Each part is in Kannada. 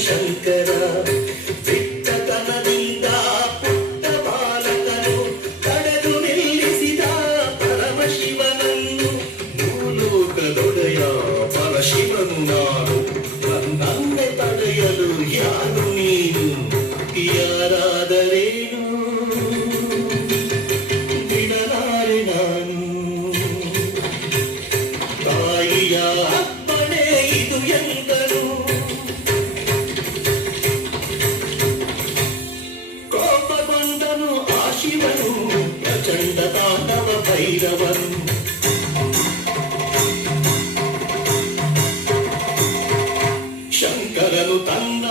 ಶಿವಶಂಕರ ಬಿಟ್ಟತನದಿಂದ ಪುಟ್ಟ ಬಾಲಕನು ತಡೆದು ನಿಲ್ಲಿಸಿದ ಪರಮಶಿವನನ್ನು ಭೂಲೋಕದೊಡೆಯ ಪರಶಿವನು ನಾನು ನನ್ನನ್ನೇ ತಡೆಯಲು ಯಾರು ನೀನು ಯಾರಾದರೇನು ಬಿಡಲಾರೆ ನಾನು ತಾಯಿಯ ಅಪ್ಪಣೆ ಇದು ಎಂದನು ಕೋಪಗೊಂಡನು ಆ ಶಿವನು ಪ್ರಚಂಡ ತಾಂಡವ ಭೈರವನು ಶಂಕರನು ತನ್ನ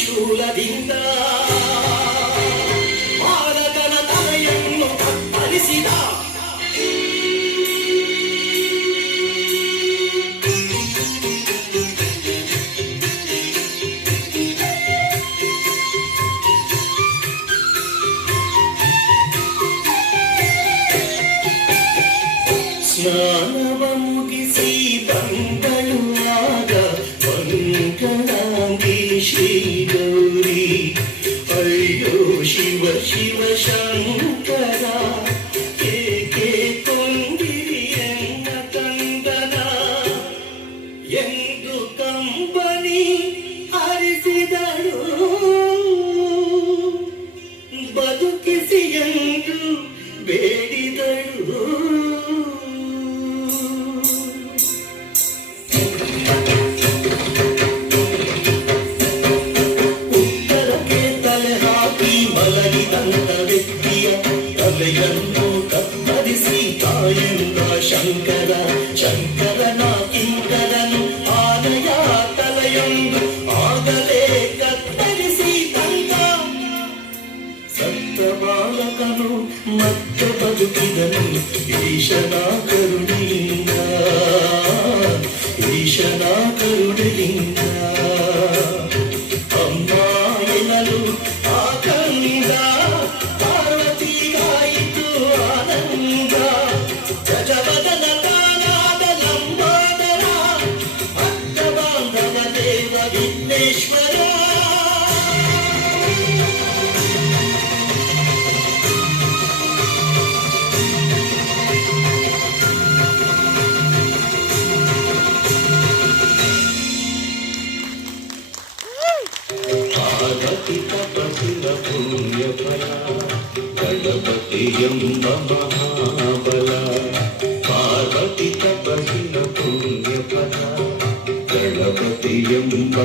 ಶೂಲದಿಂದ ಬಾಲಕನ ತಲೆಯನ್ನು ಕತ್ತರಿಸಿದ ಸ್ನಾನವ ಮುಗಿಸಿ ಬಂದಳು ಆಗ ಮಂಗಳಾಂಗಿ ಶ್ರೀ ಗೌರಿ ಅಯ್ಯೋ ಶಿವ ಶಿವ ಶಂಕರ ಏಕೆ ಕೊಂದಿರಿ ಎನ್ನ ಕಂದನ ಎಂದು ಕಂಬನಿ ಹರಿಸಿದಳು ಬದುಕಿಸಿ ಎಂದು ಬೇಡಿದಳು ಮಲಗಿದಂತ ವ್ಯಕ್ತಿಯ ತಲೆಯನ್ನು ಕತ್ತರಿಸಿ ತಾಯೆಂದ ಶಂಕರ ಶಂಕರನ ಕಿಂಕರನು ಆನೆಯ ತಲೆಯೊಂದು ಆಗಲೇ ಕತ್ತರಿಸಿ ತಂದ ಸತ್ತ ಬಾಲಕನು ಮತ್ತೆ ಬದುಕಿದನು ಈಶನ ಕರುಣೆಯಿಂದ ಈಶನ ಕರುಣೆಯಿಂದ ಅಮ್ಮ ಎನ್ನಲು ಆಕಂದ ಪಾರ್ವತಿಗಾಯಿತು ಆನಂದ ಗಜವದನ ತಾನಾದ ಲಂಬೋದರ ಭಕ್ತ ಬಾಂಧವ ದೇವ ವಿಘ್ನೇಶ್ವರ ಪಾರ್ವತಿ ತಪಸ್ಸಿನ ಪುಣ್ಯ ಫಲ ಗಣಪತಿ ಎಂಬ ಮಹಾಬಲ ಪಾರ್ವತಿ ತಪಸ್ಸಿನ ಪುಣ್ಯ ಫಲ ಗಣಪತಿ ಎಂಬ